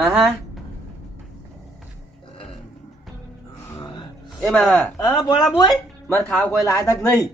મહા એ મહા હા બોલા બોય મારે ખાવા કોઈ લાયા તક નહીં.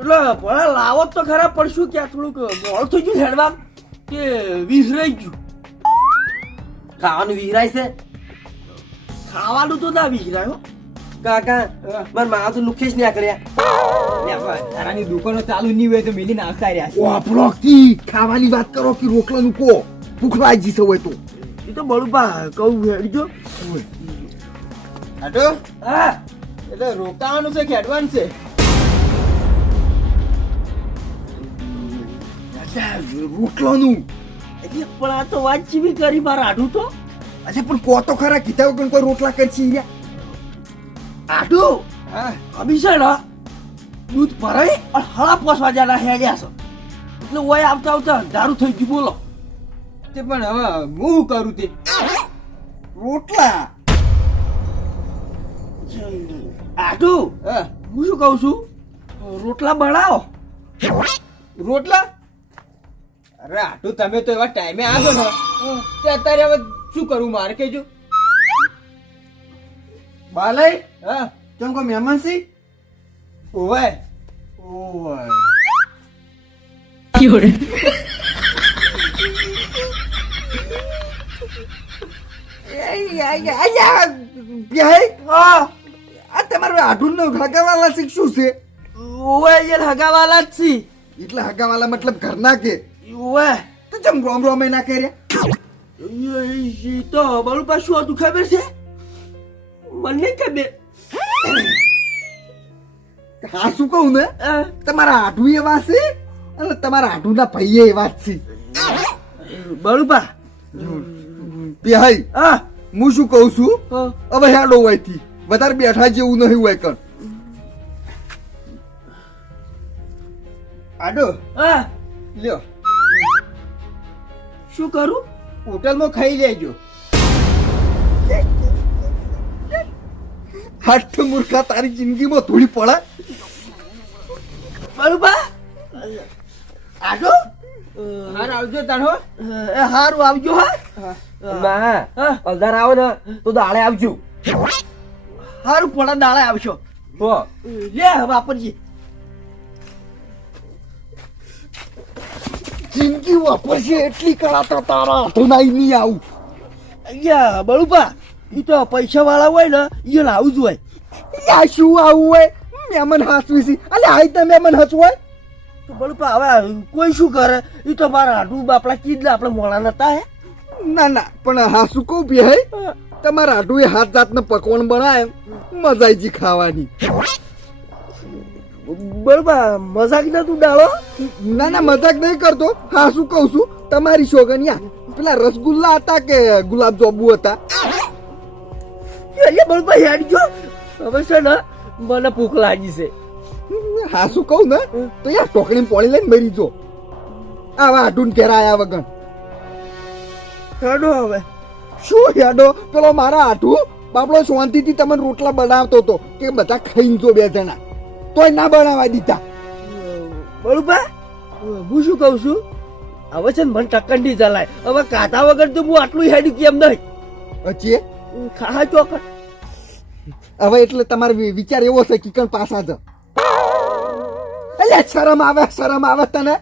એટલે ભણા લાવો તો ખરા પડશું કે થોડુંક મોડું થઈ ગયું હેડવા કે વિસરાઈ ગયું. ખાવાનું વિહરાય છે ખાવાનું તો ના વિસરાયો. કાકા મારા મા તો લુખેશ ને આકડ્યા. તારાની દુકાનો ચાલુ નહીં હોય તો મિલી નાખતા રહ્યા. વાપરો કી ખાવાની વાત કરો કે રોટલાનું કો ભૂખ લાગી જશે હોય તો. એ તો બળુપા કહું હેડજો. હાટો હા એટલે રોકાવાનું છે કે એડવાન્સ છે? રોટલાનું એટલે પણ આ તો વાત ચીવી કરી મારા આઢું તો અચ્છા પણ કો તો ખરા કીધા વગર કોઈ રોટલા કરશી રહ્યા. આઢું હા અભિષેક દૂધ ભરાઈ અને હળા પોસવા જના હેડ્યા છો એટલે ઓય આવતા આવતા અંધારું થઈ ગયું. બોલો તે પણ હવે હું કરું તે રોટલા આઢું હા હું શું કહું છું રોટલા બનાવો. રોટલા? અરે આટલું તમે તો એવા ટાઈમે આવ્યો ને તે અત્યારે હવે શું કરવું મારે કહેજો. બાલય હા કેમ કો મહેમાન સી ઓવે ઓય આ તમારું આઢું નો હગાવાલા શીખશું છે ઓય યાર હગાવાલા જ છી. એટલે હગાવાલા મતલબ ઘરના કે ઓય તો ચમ રોમ રોમે ના કર્યા. એ તો બળુપા શું હતું ખબર છે? મને ખબર. હા શું કહું ને તમારા આઢું એવા છે અને તમારા આઢું ના ભાઈ એવા જ છે. બળુપા બેહાઈ હા હું શું કહું છું હવે હેડો હોય થી વધારે બેઠા જેવું નહીં હોય કણ. આડો હા લ્યો શું કરું? હોટલમાં ખાઈ લેજો. હાથ મૂર્ખા તારી જિંદગીમાં ધૂળી પડે. બળુપા આઢો હાર આવજો તાણો. હારું આવજો. હા મહા હા. અલધાર આવો ને તો દાડે આવજો. હારું પોડા દાડે આવશો. હો લે વાપરજી. જિંદગી વાપરશે એટલી કળાતા તારા હાથો નહીં આવું. અહીંયા બળુપા ઈ તો પૈસા વાળા હોય ને એ લાવું જ હોય. યા શું આવું હોય મહેમાન હાસવી છે અલે હાઈ તમે મહેમાન હસવાય. તો બળુપા હવે કોઈ શું કરે? ઈ તો મારા આઢું બાપડા કીધલે આપણે મોડા નતા હે. ના ના પણ હાસુ કહું બેહાઈ તમારા આઢુએ હાથ જાતના પકવાન બનાવે મજા આવી જી ખાવાની. બળુપા મજાક ના તું ડાળો. ના ના મજાક નહીં કરતો હાસુ કહું છું તમારી શોગનિયા પેલા રસગુલ્લા હતા કે ગુલાબ જાંબુ હતા. એટલે બળુપા હેડજો હવે છે ને મને ભૂખ લાગી છે. હાસુ કહું ને તો યાર ટોકણી પોળી લઈને મરી જો આવા આઢુન ઘેર આયા વગર. હેડો હવે શું યાડો પેલો મારા આઢું બાપડો શાંતિથી તમને રોટલા બનાવતો હતો કે બધા ખાઈને જો બે જણા તોય ના બનાવવા દીધા. બળુપા હું શું કહું છું હવે છે ને મને ટક્કંડી ચલાય. હવે કાઢા વગર તો હું આટલું હેડ્યું કેમ નહીં? અચે ખા ચોકડ હવે એટલે તમારો વિચાર એવો છે કિકન પાસા જ એટલે શરમ આવે તને.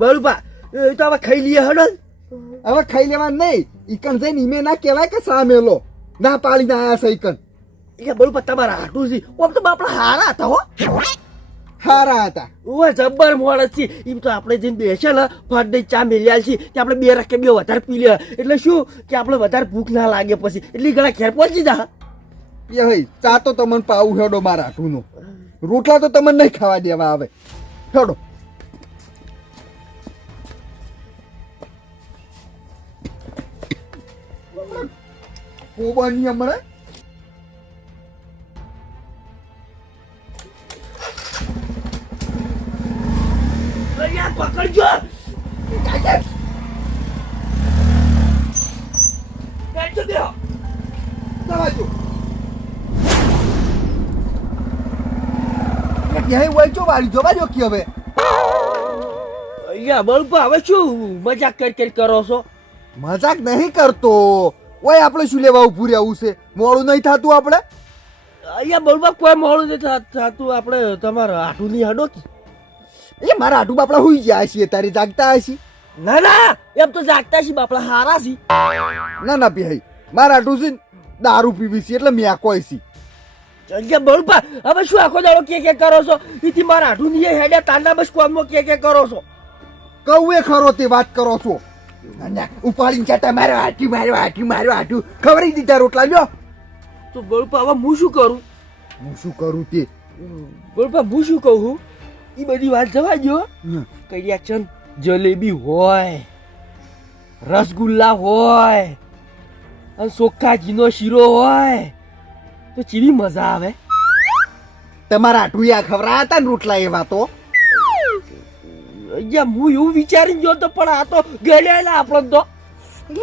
બળુપા એ તો હવે ખાઈ લઈએ હેડો. હવે ખાઈ લેવા નહીં ઈકન જઈને ઈમે ના કહેવાય કે સામેલો ના પાડીને આયા છે ઈકન. એટલે બળુપા તમારા હાટું છે ઓમ તો બાપડા હારા હતા હો. હારા હતા ઓય જબ્બર મોડસ છે. એમ તો આપણે જઈને બેસે ને ફટ દઈ ચા મેલ્યા છે કે આપણે બે રકે બે વધારે પી લે એટલે શું કે આપણે વધારે ભૂખ ના લાગે પછી એટલી ઘણા ઘેર પહોંચી જા. એ હઈ ચા તો તમને પાવું હેડો મારા હાટુનો રોટલા તો તમને નહીં ખાવા દેવા આવે હેડો. કોબાની હમણાં પકડજો ક્યાંય હોય છો વાળી જોવા જો કે હવે અહીંયા બળપા હવે શું મજાક કરી કરો છો? મજાક નહીં કરતો. ઓય આપણે શું લેવા ઉભું રહેવું છે? મોડું નહીં થતું આપણે? અહીંયા બળવા કોઈ મોડું નથી થતું. આપણે તમારા આટું ની હડો કે એ મારા આટુ બાપડા હુઈ ગયા છીએ, તારી જાગતા હશી? ના ના એમ તો જાગતા છીએ બાપડા હારા છી. ના ના ભાઈ, મારા આટુ છે ને દારૂ પીવી છે એટલે મેં કોઈ છી. અહીંયા બળવા હવે શું આખો દાડો કે કરો છો? ઈથી મારા આટું ની હેડે તાંડા બસ કોમમાં કે કરો છો. કહું એ ખરો તે વાત કરો છો. ના ના ઉપાડીને જતા મારો હાટું ખવડાવી દીધા રોટલા લ્યો. તો બળપા હવે હું શું કરું? હું શું કરું તે? બળપા હું શું કહું? એ બધી વાત જવા દો. કઈ એક્શન જલેબી હોય, રસગુલ્લા હોય અને ચોખ્ખા ઘીનો શીરો હોય તો ચીવી મજા આવે. તમારા આટું આ ખવડાયા હતા ને રોટલા એવા તો? અહીંયા હું એવું વિચારી ગયો તો પણ આ તો ગળ્યાલા આપણો તો.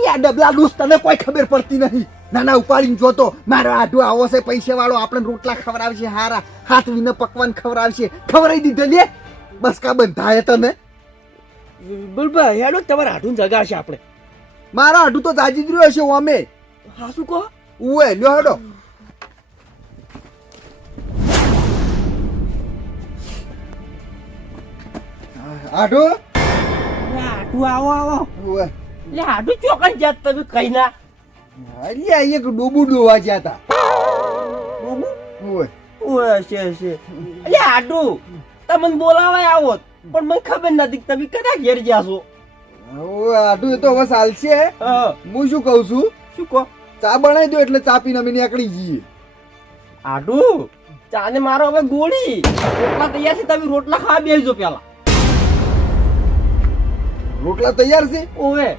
આ ડબલા ડૂસ તને કોઈ ખબર પડતી નહીં. નાના ઉપાડીને જોતો મારો આટું આવો છે પૈસા વાળો, આપણે રોટલા ખવડાવશે હારા, હાથ વિને પકવાન ખવડાવશે. ખવડાવી દીધે લે બસ કા બંધાય તને. બળબા હેડો તમારા હાથું જગાડશે આપણે. મારા આટું તો જાજી જ રહ્યો છે અમે. હા શું કહો? ઉએ લ્યો હેડો. આટું હાટું આવો આવો. ઉએ એટલે હાટું ચોકન જાત તમે કઈ ના. અલ્યા એક ડોબુ ડોવા ગયા હતા. ઉએ ઓય છે એટલે હાટું તમને બોલાવાય આવો પણ મને ખબર નથી કે તમે કદા ઘેર જાશો. ઉએ આટું તો હવે ચાલશે. હું શું કહું છું, શું કહો? ચા બનાવી દો એટલે ચા પીને અમે નીકળી જઈએ. હાટું ચાને મારો હવે ગોળી. રોટલા તૈયાર છે, તમે રોટલા ખાવા બેસજો પેલા. રોટલા તૈયાર છે? ઓવે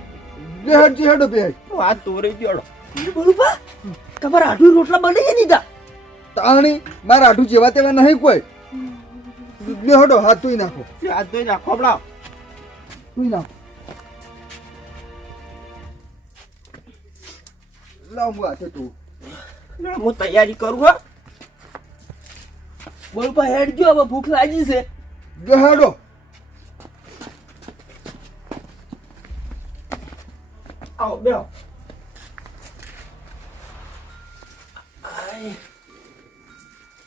લે હેડજી હેડો બે. વાત તોરે જોડો. બોલું તમારા હાટું રોટલા બનાવી દીધા? તાણી મારા આટું જેવા તેવા નહીં કોઈ. લે હેડો હાથ ધોઈ નાખો. હાથ ધોઈ નાખો હમણાં. ધોઈ નાખો. લાવ હું હાથે તું. હું તૈયારી કરું હો. બોલું હેડ જો હવે ભૂખ લાગી છે. લે હેડો. આવો બેહો.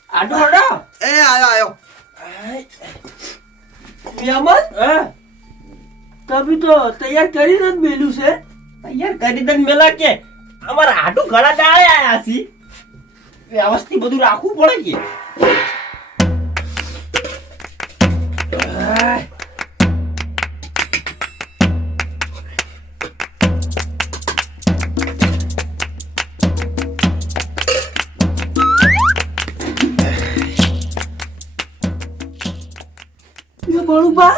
આડો આડો. એ આયો. મહેમાન તમે તો તૈયાર કરીને જ મેલ્યું છે. તૈયાર કરી દે મેલા કે અમારા આટું ઘણા દાળે આયા છી. વ્યવસ્થિત બધું રાખવું પડે કે. બળુબા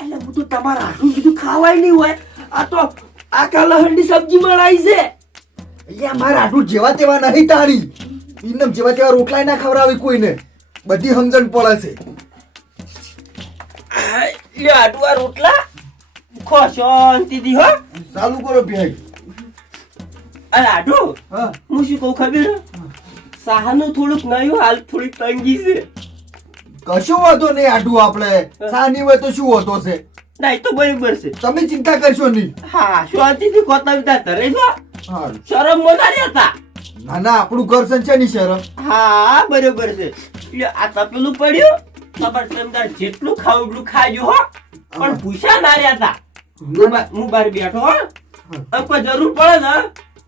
એટલે હું તો તમારા હાથું કીધું ખાવાય નહીં હોય. આ તો આ કાલહંડી સબ્જી બનાવી છે. અહીંયા મારા આટું જેવા તેવા નહીં તાણી. ઇનમ જેવા તેવા રોટલા ના ખવડાવી કોઈને. બધી સમજણ પડે છે. લે આટું આ રોટલા ખો શાંતિથી હો. ચાલુ કરો ભાઈ. અરે આટું હા હું શું કહું ખબર? સાહાનું થોડુંક નયું હાલ થોડીક તંગી છે. કશું વાંધો નહીં આટું આપણે સાની હોય તો શું હોતો છે? ના એ તો બરાબર છે. તમે ચિંતા કરશો નહીં. હા શાંતિથી ખોતા ધરે છો. હારું. શરમ મોના રહેતા. ના ના આપણું ઘર સંચાની શરમ. હા બરોબર છે. એટલે આ તપેલું પડ્યું તમારે તમતાર જેટલું ખાવું એટલું ખાજો હો. પણ ભૂસા ના રહેતા. હું બહાર બેઠો હો. અને કોઈ જરૂર પડે ને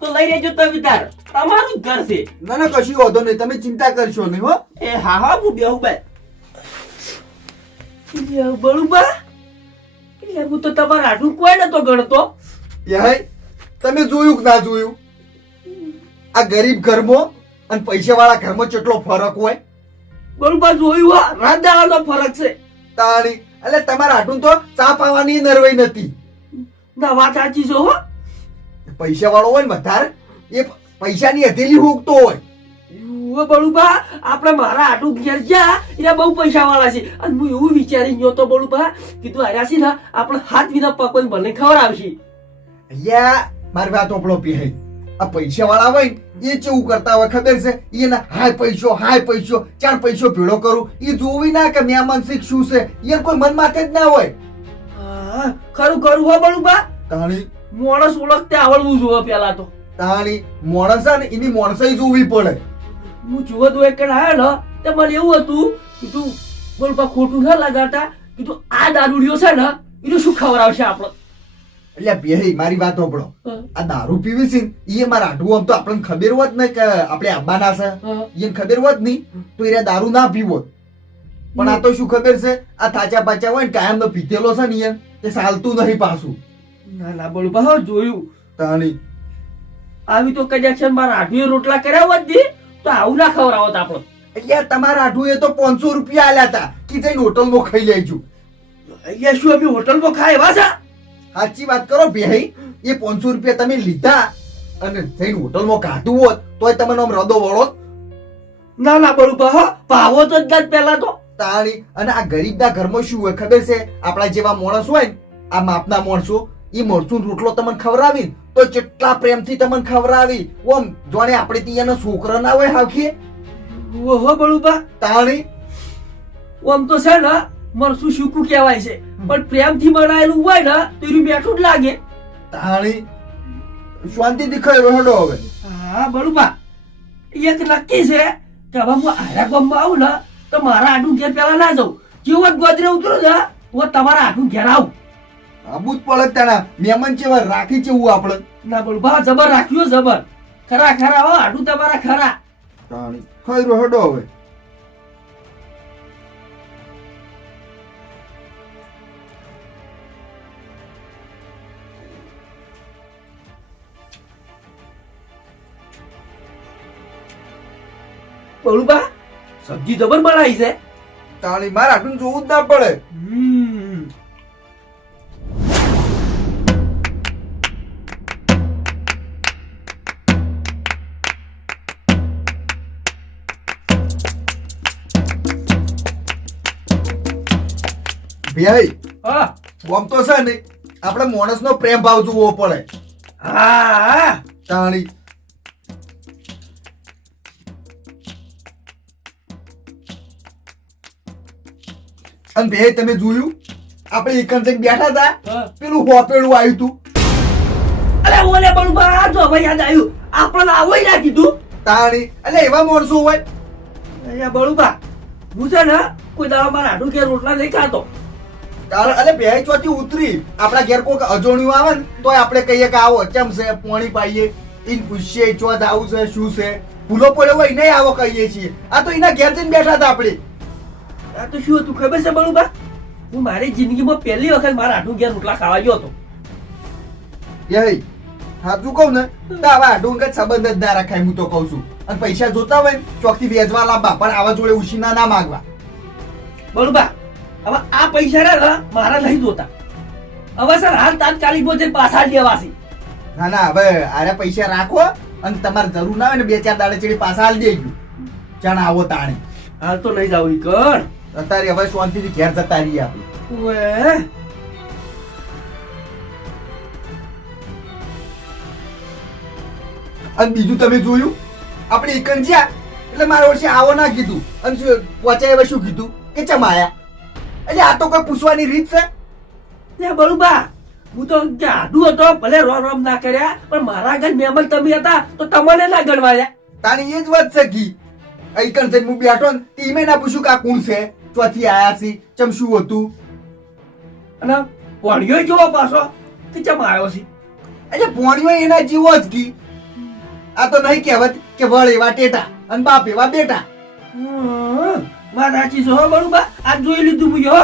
તો લઈ લેજો તમે તાર. તમારું જ ઘર છે. ના ના કશું વાંધો નહીં, તમે ચિંતા કરશો નહીં હો. એ હા હા હું બેહું બાય. બળુબા એટલે હું તો તમારા હાટું કોઈ નતો ગણતો. યાય તમે જોયું કે ના જોયું? આ ગરીબ ઘરમાં અને પૈસા વાળા ઘરમાં કેટલો ફરક હોય. બળુબા જોયું હો રાત દાડાનો ફરક છે. તાણી એટલે તમારા હાટું તો ચા પાવાની નરવાઈ નથી. ના વાત સાચી છે હો. પૈસા વાળો હોય ને વધારે એ પૈસાની હથેલી હોગતો હોય. બળુબા આપણે મારા હાટું ઘેર જ્યાં એટલે બહુ પૈસા વાળા છે. અને હું એવું વિચારી ગયો તો બળુબા કીધું હાર્યા છે ને આપણે હાથ વિના પકવાન ભલે ખવડાવશે. અહીંયા મારી વાત ઓપડો પીહાઈ. આ પૈસા વાળા હોય ને એ કેવું કરતા હોય ખબર છે? એના હાય પૈસો ચાર પૈસો ભેળો કરું એ જોવી ના કે મહેમાન શીખ શું છે એ કોઈ મન માથે જ ના હોય. હા ખરું ખરું હો બળુબા. તાણી માણસ ઓળખતે આવડવું જોઈએ પેલા તો. તાણી માણસ છે ને એની માણસાઈ જોવી પડે. હું જોવા તો એક આવ્યો ને તે મને એવું હતું કીધું બોલ બા ખોટું ના લગાડતા કીધું આ દારૂડિયો છે ને એનું શું ખવડાવશે આપણો. એટલે બેહી મારી વાત સાંભળો. આ દારૂ પીવી છે ને એ મારા આઢું આમ તો આપણને ખબર હોત ને કે આપણે આબાના છે એને ખબર હોત નહીં તો એ દારૂ ના પીવો. પણ આ તો શું ખબર છે આ થાચા પાચા હોય ને કાયમ નો પીધેલો છે ને એ ચાલતું નહીં પાછું. ના ના બોલ બા જોયું તાણી આવી તો કદાચ છે મારા આઠુએ રોટલા કર્યા હોત ને તો આવું ના ખવડાવત આપણો. એટલે તમારા આઢું એ તો 500 રૂપિયા આલ્યા હતા કે જઈને હોટલમાં ખાઈ લેજો. અહીંયા શું અમે હોટલમાં ખાય એવા છે? સાચી વાત કરો બેહી. એ 500 રૂપિયા તમે લીધા અને જઈને હોટલમાં કાઢવું હોત તોય તમને આમ રદો વળો. ના ના બોલ બા ભાવો તો જ પેલા તો. તાણી અને આ ગરીબના ઘરમાં શું હોય ખબર છે? આપણા જેવા માણસ હોય ને આ માપના માણસો એ મરચું રોટલો તમને ખવડાવી તો કેટલા પ્રેમથી તમને ખવડાવી ઓમ જોણે આપણે ત્યાં છોકરા ના હોય હાવખીએ. ઓહો બળુબા તાણી આમ તો છે ને મરસું સૂકું કહેવાય છે પણ પ્રેમથી બનાવેલું હોય ને તો એનું બેઠું જ લાગે. તાણી શાંતિથી ખાઈ રહ્યો હવે. હા બળુબા એક નક્કી છે કે હવે હું આરા ગામમાં આવું ને તો મારા આટું ઘેર પેલા ના જાઉં. જેવો જ ગોદરે ઉતરો ને હું તમારા આટું ઘેર આવું. આબુ જ પડે તાણા મહેમાન જેવા રાખી જેવું આપણે. ના બળુબા જબર રાખ્યું જબર. ખરા ખરા હો આટું તમારા ખરા. તાણી ખાઈ રહ્યો હવે. બળુબા સબ્જી જબર બનાવી છે. તાણી મારે આટલું જોવું જ ના પડે. ભાઈ હા આમ તો છે ને આપણે માણસનો પ્રેમ ભાવ જોવો પડે. હા તાણી અને બે તમે જોયું આપણે એક જ બેઠા હતા પેલું હોપેડું આવ્યું તું. અરે ઓલે બળુબા જો હવે યાદ આવ્યું આપણને આવું ના કીધું. તાણી એટલે એવા માણસો હોય. અહીંયા બળુબા હું છે ને કોઈ દાડો મારા આટું કે રોટલા નહીં ખાતો. એટલે બે ચોથી ઉતરી આપણા ઘેર કોઈક અજોણ્યું આવે ને તોય આપણે કહીએ કે આવો ચમ છે પાણી પાઈએ ઈન પૂછીએ ચોથ આવું છે શું છે ભૂલો પડ્યો હોય નહીં આવો કહીએ છીએ. આ તો એના ઘેર જઈને બેઠા હતા આપણે. આ તો શું હતું ખબર છે બળુબા હું મારી જિંદગીમાં પહેલી વખત મારા આટું ઘેર રોટલા ખાવા ગયો હતો. એ સાચું કહું ને તો આવા આડું કઈ સંબંધ જ ના રાખાય હું તો કહું છું. અને પૈસા જોતા હોય ને ચોકથી વેચવા લાવવા પણ આવા જોડે ઉછીના ના માંગવા. બળુબા હવે આ પૈસા ને મારા નહીં જોતા. હવે સર હાલ તાત્કાલિક બોજે પાછા લેવાશે. ના ના હવે આરે પૈસા રાખો અને તમારે જરૂર ના હોય ને 2-4 દાડે ચડી પાછા હાલ દેજો જાણ આવો તાણી. હાલ તો નહીં જાવ કર અત્યારે હવે શાંતિથી ઘેર જતા રહીએ આપણે. ઓએ અને બીજું તમે જોયું આપણે એકન જ્યાં એટલે મારા વર્ષે આવો ના કીધું અને પહોંચાય હવે શું કીધું કે ચમ આયા. એટલે આ તો કોઈ પૂછવાની રીત છે? લે બળુબા હું તો આડું હતો ભલે રોમ રોમ ના કર્યા પણ મારા ઘર મહેમાન તમે હતા તો તમને ના ગણવાયા. તાણી એ જ વાત છે કી એકન જઈને હું બેઠો ને ટીમે ના પૂછ્યું કે આ કોણ છે ચોથી આયા છે ચમ શું હતું. અને પોણિયો જોવો પાછો કે ચમ આવ્યો છે. એટલે પોણીઓ એના જેવો જ કી. આ તો નહીં કહેવત કે વળ એવા ટેટા અને બાપ એવા બેટા. વાત સાચી છે હો બળુબા આ જોઈ લીધું મુજે હો.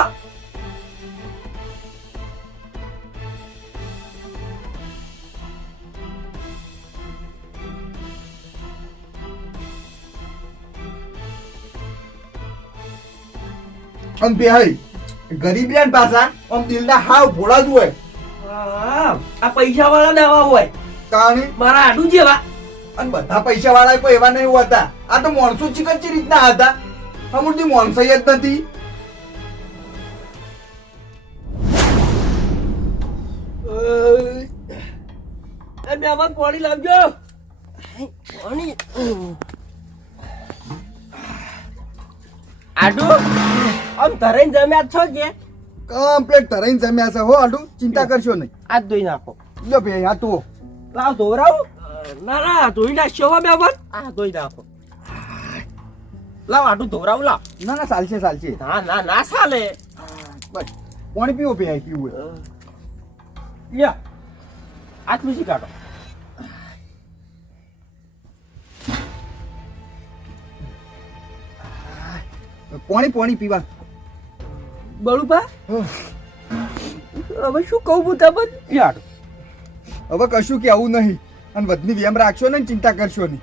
અને બે હઈ ગરીબ રહ્યા ને પાછા આમ દિલના હાવ ભોળા જ હોય. આ પૈસા વાળા દવા હોય તાણી મારા આડું જેવા. અને બધા પૈસા વાળા કોઈ એવા નહીં હોતા. આ તો માણસો ચીકચી રીતના હતા. અમુક માણસો જ નથી. આમાં પાણી લાવજો. પાણી આડું આમ ધરાઈને જમ્યા છો કે કમ્પ્લેટ તરાઈને જમ્યા છે હો આડું ચિંતા કરશો નહીં. આ ધોઈ નાખો. લો ભાઈ આ તો લાવ ધોવરાવું ના ના ધોઈ નાખ્યો હો મેમન. આ ધોઈ નાખો લાવ આટું ધોવરાવું લાવ ના ના ચાલશે ચાલશે ના ના ના ચાલે બસ પાણી પીવો ભાઈ પીવું હોય. લ્યો હાથ મૂકી કાઢો પાણી પાણી પીવા બળુભા હવે શું કહું હું તમને? લ્યો આટું હવે કશું કે આવું નહીં અને વધની વ્યાયામ રાખશો ને ચિંતા કરશો નહીં.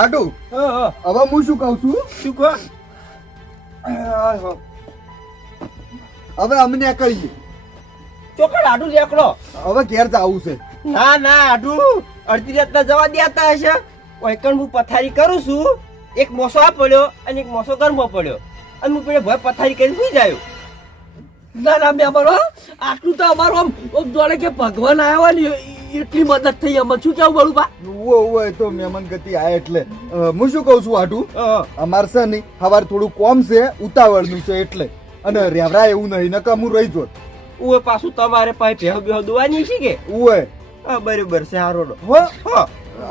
આડું હવે હું શું કહું છું શું કહો હવે અમને કરીએ ચોકડ આટું રેકડો હવે ઘેર જવું છે. ના ના આટું અડધી રાતના જવા દેતા હશે ઓયકણ હું પથારી કરું છું એક મોસો આ પડ્યો અને એક મોસો ઘરમાં પડ્યો અને હું પેલે ભય પથારી કરીને સુઈ જાય ના ના મેમન હો આટલું તો અમારું આમ જોડે કે ભગવાન આવ્યા ને એટલી મદદ થઈ અમે શું કેવું બળુભા? ઉવે તો મહેમાન ગતિ આયા એટલે હું શું કહું છું આટું અમાર છે નહીં સવાર થોડું કોમ છે ઉતાવળનું છે એટલે અને રેવરા એવું નહીં નકર હું રહી જોત. ઉવે પાછું તમારે પાસે ભેહો બેહો દોવાની છે કે ઉવે હા બરોબર છે હારો હો હો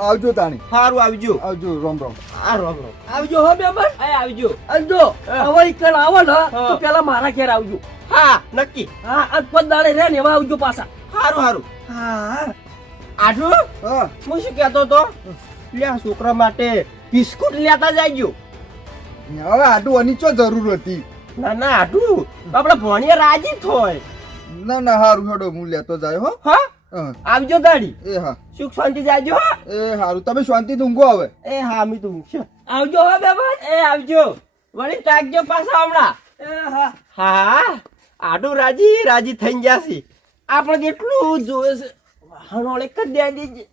આવજો તાણી સારું આવજો આવજો રામ રામ. આ રોમ રોમ આવજો હો મેમન. આ આવજો અને જો હવે ઈકણ આવો ને તો પેલા મારા ઘેર આવજો. હા નક્કી હા આજ 5 દાડે રહે ને એવા આવજો પાછા. સારું સારું હા આઠું હા હું શું કહેતો તો લે આ છોકરા માટે બિસ્કુટ લેતા જાયજો હવે આટું આની ચો જરૂર હતી. ના ના આઠું આપડે ભણીએ રાજી થોય ના ના હારું હેડો હું લેતો જાય હો. હા હા, આવજો દાડી એ હા સુખ શાંતિ જાજો હા એ હારું તમે શાંતિથી ઊંઘો હવે. એ હા મી તું મૂકશે આવજો હો મેમન. એ આવજો વળી તાકજો પાછા હમણાં એ હા હા આડું રાજી રાજી થઈ જશે આપણે જેટલું જોવે છે હણોળે કરી દેજે